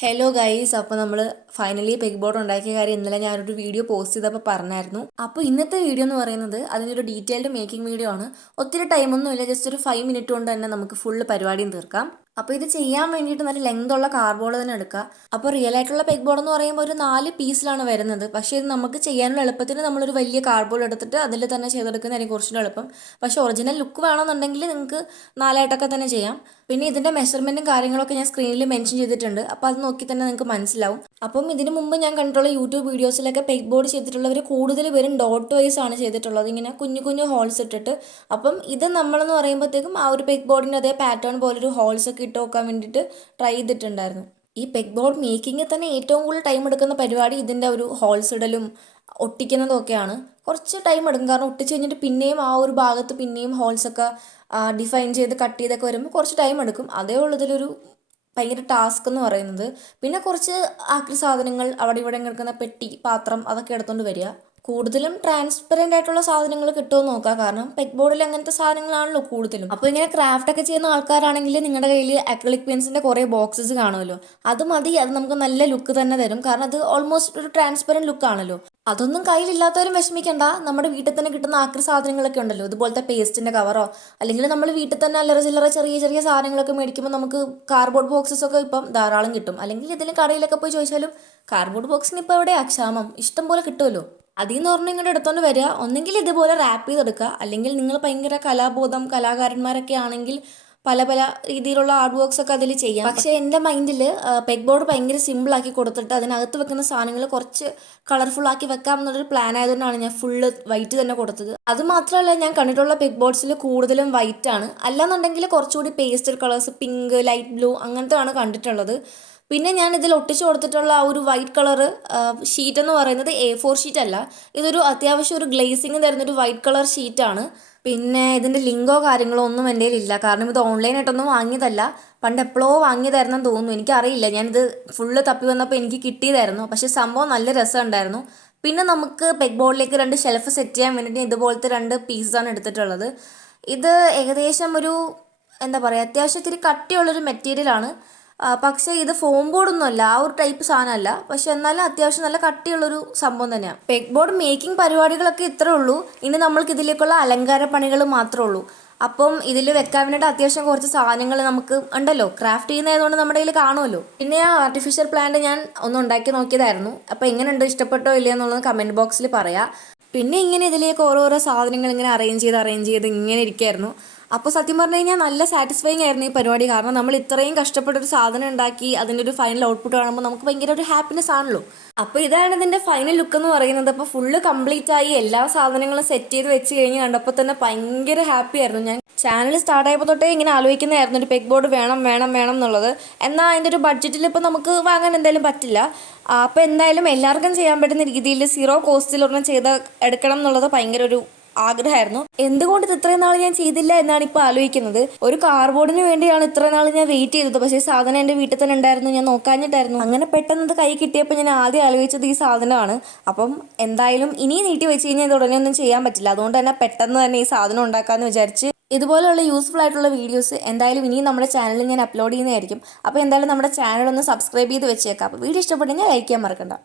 Hello guys, അപ്പോൾ നമ്മൾ finally peg board ഉണ്ടാക്കിയ കാര്യം ഇന്നലെ ഞാനൊരു വീഡിയോ പോസ്റ്റ് ചെയ്തപ്പോൾ പറഞ്ഞായിരുന്നു. അപ്പോൾ ഇന്നത്തെ വീഡിയോ എന്ന് പറയുന്നത് അതിനൊരു ഡീറ്റെയിൽഡ് മേക്കിംഗ് വീഡിയോ ആണ്. ഒത്തിരി ടൈമൊന്നുമില്ല, ജസ്റ്റ് ഒരു 5 മിനിറ്റ് കൊണ്ട് തന്നെ നമുക്ക് ഫുള്ള് പരിപാടിയും തീർക്കാം. അപ്പോൾ ഇത് ചെയ്യാൻ വേണ്ടിയിട്ട് നല്ല ലെങ്ത് ഉള്ള കാർഡ്ബോർഡ് തന്നെ എടുക്കുക. അപ്പോൾ റിയൽ ആയിട്ടുള്ള പെഗ് ബോർഡ് എന്ന് പറയുമ്പോൾ ഒരു 4 പീസിലാണ് വരുന്നത്. പക്ഷേ ഇത് നമുക്ക് ചെയ്യാനുള്ള എളുപ്പത്തിന് നമ്മളൊരു വലിയ കാർഡ്ബോർഡ് എടുത്തിട്ട് അതിൽ തന്നെ ചെയ്തെടുക്കുന്നതായിരിക്കും കുറച്ചുകൂടെ എളുപ്പം. പക്ഷേ ഒറിജിനൽ ലുക്ക് വേണമെന്നുണ്ടെങ്കിൽ നിങ്ങൾക്ക് 4ആയിട്ടൊക്കെ തന്നെ ചെയ്യാം. പിന്നെ ഇതിൻ്റെ മെഷർമെൻറ്റും കാര്യങ്ങളൊക്കെ ഞാൻ സ്ക്രീനിൽ മെൻഷൻ ചെയ്തിട്ടുണ്ട്. അപ്പോൾ അത് നോക്കി തന്നെ നിങ്ങൾക്ക് മനസ്സിലാവും. അപ്പം ഇതിനു മുമ്പ് ഞാൻ കണ്ടിട്ടുള്ള യൂട്യൂബ് വീഡിയോസിലൊക്കെ പെഗ് ബോർഡ് ചെയ്തിട്ടുള്ളവർ കൂടുതൽ പേരും ഡോട്ട് വൈസ് ആണ് ചെയ്തിട്ടുള്ളത്, ഇങ്ങനെ കുഞ്ഞു കുഞ്ഞു ഹോൾസ് ഇട്ടിട്ട്. അപ്പം ഇത് നമ്മളെന്ന് പറയുമ്പോഴത്തേക്കും ആ ഒരു പെഗ് ബോർഡിൻ്റെ അതേ പാറ്റേൺ പോലൊരു ഹോൾസ് ഒക്കെ ഇട്ട് നോക്കാൻ വേണ്ടിയിട്ട് ട്രൈ ചെയ്തിട്ടുണ്ടായിരുന്നു. ഈ പെഗ് ബോർഡ് മേക്കിങ്ങിൽ തന്നെ ഏറ്റവും കൂടുതൽ ടൈം എടുക്കുന്ന പരിപാടി ഇതിൻ്റെ ഒരു ഹോൾസ് ഇടലും ഒട്ടിക്കുന്നതും ഒക്കെയാണ്. കുറച്ച് ടൈം എടുക്കും, കാരണം ഒട്ടിച്ച് കഴിഞ്ഞിട്ട് പിന്നെയും ആ ഒരു ഭാഗത്ത് പിന്നെയും ഹോൾസൊക്കെ ഡിഫൈൻ ചെയ്ത് കട്ട് ചെയ്തൊക്കെ വരുമ്പോൾ കുറച്ച് ടൈം എടുക്കും. അതേ ഉള്ളതിലൊരു ഭയങ്കര ടാസ്ക് എന്ന് പറയുന്നത്. പിന്നെ കുറച്ച് ആക്രി സാധനങ്ങൾ അവിടെ ഇവിടെ കിടക്കുന്ന പെട്ടി, പാത്രം അതൊക്കെ എടുത്തുകൊണ്ട് വരിക. കൂടുതലും ട്രാൻസ്പെറൻ്റ് ആയിട്ടുള്ള സാധനങ്ങൾ കിട്ടുമെന്ന് നോക്കുക, കാരണം പെഗ് ബോർഡിൽ അങ്ങനത്തെ സാധനങ്ങളാണല്ലോ കൂടുതലും. അപ്പോൾ ഇങ്ങനെ ക്രാഫ്റ്റ് ഒക്കെ ചെയ്യുന്ന ആൾക്കാരാണെങ്കിൽ നിങ്ങളുടെ കയ്യിൽ അക്രിലിക് പെയിൻസിൻ്റെ കുറേ ബോക്സസ് കാണുമല്ലോ, അത് മതി. അത് നമുക്ക് നല്ല ലുക്ക് തന്നെ തരും, കാരണം അത് ഓൾമോസ്റ്റ് ഒരു ട്രാൻസ്പെറൻറ്റ് ലുക്കാണല്ലോ. അതൊന്നും കയ്യിലില്ലാത്തവരും വിഷമിക്കേണ്ട. നമ്മുടെ വീട്ടിൽ തന്നെ കിട്ടുന്ന ആക്രി സാധനങ്ങളൊക്കെ ഉണ്ടല്ലോ, ഇതുപോലത്തെ പേസ്റ്റിൻ്റെ കവറോ അല്ലെങ്കിൽ നമ്മൾ വീട്ടിൽ തന്നെ അല്ലറ ചില്ലറ ചെറിയ ചെറിയ സാധനങ്ങളൊക്കെ മേടിക്കുമ്പോൾ നമുക്ക് കാർഡ്ബോർഡ് ബോക്സസ് ഒക്കെ ഇപ്പം ധാരാളം കിട്ടും. അല്ലെങ്കിൽ ഇതിന് കടയിലൊക്കെ പോയി ചോദിച്ചാലും കാർഡ്ബോർഡ് ബോക്സിന് ഇപ്പോൾ എവിടെയാ ക്ഷാമം, ഇഷ്ടം പോലെ കിട്ടുമല്ലോ. അതിൽ നിന്ന് പറഞ്ഞാൽ ഇങ്ങോട്ട് എടുത്തോണ്ട് വരിക. ഒന്നെങ്കിൽ ഇതുപോലെ റാപ്പ് ചെയ്തെടുക്കുക, അല്ലെങ്കിൽ നിങ്ങൾ ഭയങ്കര കലാബോധം കലാകാരന്മാരൊക്കെ ആണെങ്കിൽ പല പല രീതിയിലുള്ള ആർട്ട് വർക്ക്സ് ഒക്കെ അതിൽ ചെയ്യാം. പക്ഷേ എൻ്റെ മൈൻഡിൽ പെഗ് ബോർഡ് ഭയങ്കര സിമ്പിളാക്കി കൊടുത്തിട്ട് അതിനകത്ത് വെക്കുന്ന സാധനങ്ങൾ കുറച്ച് കളർഫുൾ ആക്കി വെക്കാം എന്നുള്ളൊരു പ്ലാൻ ആയതുകൊണ്ടാണ് ഞാൻ ഫുള്ള് വൈറ്റ് തന്നെ കൊടുത്തത്. അത് മാത്രമല്ല, ഞാൻ കണ്ടിട്ടുള്ള പെഗ് ബോർഡ്സിൽ കൂടുതലും വൈറ്റ് ആണ്. അല്ലാന്നുണ്ടെങ്കിൽ കുറച്ചുകൂടി pastel colours, pink, light blue അങ്ങനത്തെ ആണ് കണ്ടിട്ടുള്ളത്. പിന്നെ ഞാൻ ഇതിൽ ഒട്ടിച്ചു കൊടുത്തിട്ടുള്ള ആ ഒരു വൈറ്റ് കളർ ഷീറ്റ് എന്ന് പറയുന്നത് A4 ഷീറ്റ് അല്ല, ഇതൊരു അത്യാവശ്യം ഒരു ഗ്ലേസിങ് തരുന്നൊരു വൈറ്റ് കളർ ഷീറ്റാണ്. പിന്നെ ഇതിൻ്റെ ലിങ്കോ കാര്യങ്ങളോ ഒന്നും എൻ്റെ കയ്യിലില്ല, കാരണം ഇത് ഓൺലൈനായിട്ടൊന്നും വാങ്ങിയതല്ല. പണ്ട് എപ്പോഴോ വാങ്ങിയതായിരുന്നു തോന്നുന്നു, എനിക്കറിയില്ല. ഞാനിത് ഫുള്ള് തപ്പി വന്നപ്പോൾ എനിക്ക് കിട്ടിയതായിരുന്നു. പക്ഷേ സംഭവം നല്ല രസമുണ്ടായിരുന്നു. പിന്നെ നമുക്ക് പെഗ് ബോർഡിലേക്ക് 2 ഷെൽഫ് സെറ്റ് ചെയ്യാൻ വേണ്ടിയിട്ട് ഇതുപോലത്തെ 2 പീസാണ് എടുത്തിട്ടുള്ളത്. ഇത് ഏകദേശം ഒരു എന്താ പറയുക, അത്യാവശ്യം ഇത്തിരി കട്ടിയുള്ളൊരു മെറ്റീരിയലാണ്. പക്ഷേ ഇത് ഫോം ബോർഡൊന്നും അല്ല, ആ ഒരു ടൈപ്പ് സാധനമല്ല. പക്ഷെ എന്നാലും അത്യാവശ്യം നല്ല കട്ടിയുള്ളൊരു സംഭവം തന്നെയാണ്. പെഗ് ബോർഡ് മേക്കിംഗ് പരിപാടികളൊക്കെ ഇത്രേ ഉള്ളൂ. ഇനി നമ്മൾക്ക് ഇതിലേക്കുള്ള അലങ്കാര പണികൾ മാത്രമേ ഉള്ളൂ. അപ്പം ഇതിൽ വെക്കാൻ വേണ്ടിയിട്ട് അത്യാവശ്യം കുറച്ച് സാധനങ്ങൾ നമുക്ക് ഉണ്ടല്ലോ, ക്രാഫ്റ്റ് ചെയ്യുന്നതായതുകൊണ്ട് നമ്മുടെ കയ്യിൽ കാണുമല്ലോ. പിന്നെ ആ ആർട്ടിഫിഷ്യൽ പ്ലാന്റ് ഞാൻ ഒന്ന് ഉണ്ടാക്കി നോക്കിയതായിരുന്നു. അപ്പോൾ എങ്ങനെയുണ്ട്, ഇഷ്ടപ്പെട്ടോ ഇല്ലയോ എന്നുള്ളത് കമൻറ്റ് ബോക്സിൽ പറയാം. പിന്നെ ഇങ്ങനെ ഇതിലേക്ക് ഓരോരോ സാധനങ്ങൾ ഇങ്ങനെ അറേഞ്ച് ചെയ്ത് ഇങ്ങനെ ഇരിക്കുമായിരുന്നു. അപ്പോൾ സത്യം പറഞ്ഞു കഴിഞ്ഞാൽ നല്ല സാറ്റിസ്ഫൈങ് ആയിരുന്നു ഈ പരിപാടി. കാരണം നമ്മൾ ഇത്രയും കഷ്ടപ്പെട്ടൊരു സാധനം ഉണ്ടാക്കി അതിൻ്റെ ഒരു ഫൈനൽ ഔട്ട്പുട്ട് കാണുമ്പോൾ നമുക്ക് ഭയങ്കര ഒരു ഹാപ്പിനെസ് ആണല്ലോ. അപ്പോൾ ഇതാണ് ഇതിൻ്റെ ഫൈനൽ ലുക്ക് എന്ന് പറയുന്നത്. അപ്പോൾ ഫുള്ള് കംപ്ലീറ്റ് ആയി എല്ലാ സാധനങ്ങളും സെറ്റ് ചെയ്ത് വെച്ച് കഴിഞ്ഞ് കണ്ടപ്പോൾ തന്നെ ഭയങ്കര ഹാപ്പി ആയിരുന്നു. ഞാൻ ചാനൽ സ്റ്റാർട്ട് ആയപ്പോൾ തൊട്ടേ ഇങ്ങനെ ആലോചിക്കുന്നതായിരുന്നു ഒരു പെഗ് ബോർഡ് വേണം വേണം വേണം എന്നുള്ളത്. എന്നാൽ അതിൻ്റെ ഒരു ബഡ്ജറ്റിൽ ഇപ്പോൾ നമുക്ക് വാങ്ങാൻ എന്തായാലും പറ്റില്ല. അപ്പോൾ എന്തായാലും എല്ലാവർക്കും ചെയ്യാൻ പറ്റുന്ന രീതിയിൽ 0 കോസ്റ്റിൽ ഒരെണ്ണം ചെയ്ത് എടുക്കണം എന്നുള്ളത് ഭയങ്കര ഒരു ആഗ്രഹമായിരുന്നു. എന്തുകൊണ്ട് ഇത് ഇത്രയും നാൾ ഞാൻ ചെയ്തില്ല എന്നാണ് ഇപ്പോൾ ആലോചിക്കുന്നത്. ഒരു കാർഡ്ബോർഡിന് വേണ്ടിയാണ് ഇത്രയും നാൾ ഞാൻ വെയിറ്റ് ചെയ്തത്. പക്ഷേ സാധനം എൻ്റെ വീട്ടിൽ തന്നെ ഉണ്ടായിരുന്നു, ഞാൻ നോക്കാഞ്ഞിട്ടായിരുന്നു. അങ്ങനെ പെട്ടെന്ന് ഇത് കൈ കിട്ടിയപ്പോൾ ഞാൻ ആദ്യം ആലോചിച്ചത് ഈ സാധനമാണ്. അപ്പം എന്തായാലും ഇനി നീട്ടി വെച്ച് കഴിഞ്ഞാൽ ഇത് ഉടനെ ഒന്നും ചെയ്യാൻ പറ്റില്ല. അതുകൊണ്ട് തന്നെ പെട്ടെന്ന് തന്നെ ഈ സാധനം ഉണ്ടാക്കാമെന്ന് വിചാരിച്ച് ഇതുപോലെയുള്ള യൂസ്ഫുൾ ആയിട്ടുള്ള വീഡിയോസ് എന്തായാലും ഇനിയും നമ്മുടെ ചാനലിൽ ഞാൻ അപ്ലോഡ് ചെയ്യുന്നതായിരിക്കും. അപ്പോൾ എന്തായാലും നമ്മുടെ ചാനൽ ഒന്ന് സബ്സ്ക്രൈബ് ചെയ്ത് വെച്ചേക്കാം. അപ്പോൾ വീഡിയോ ഇഷ്ടപ്പെട്ടെങ്കിൽ ലൈക്ക് ചെയ്യാൻ മറക്കണ്ട.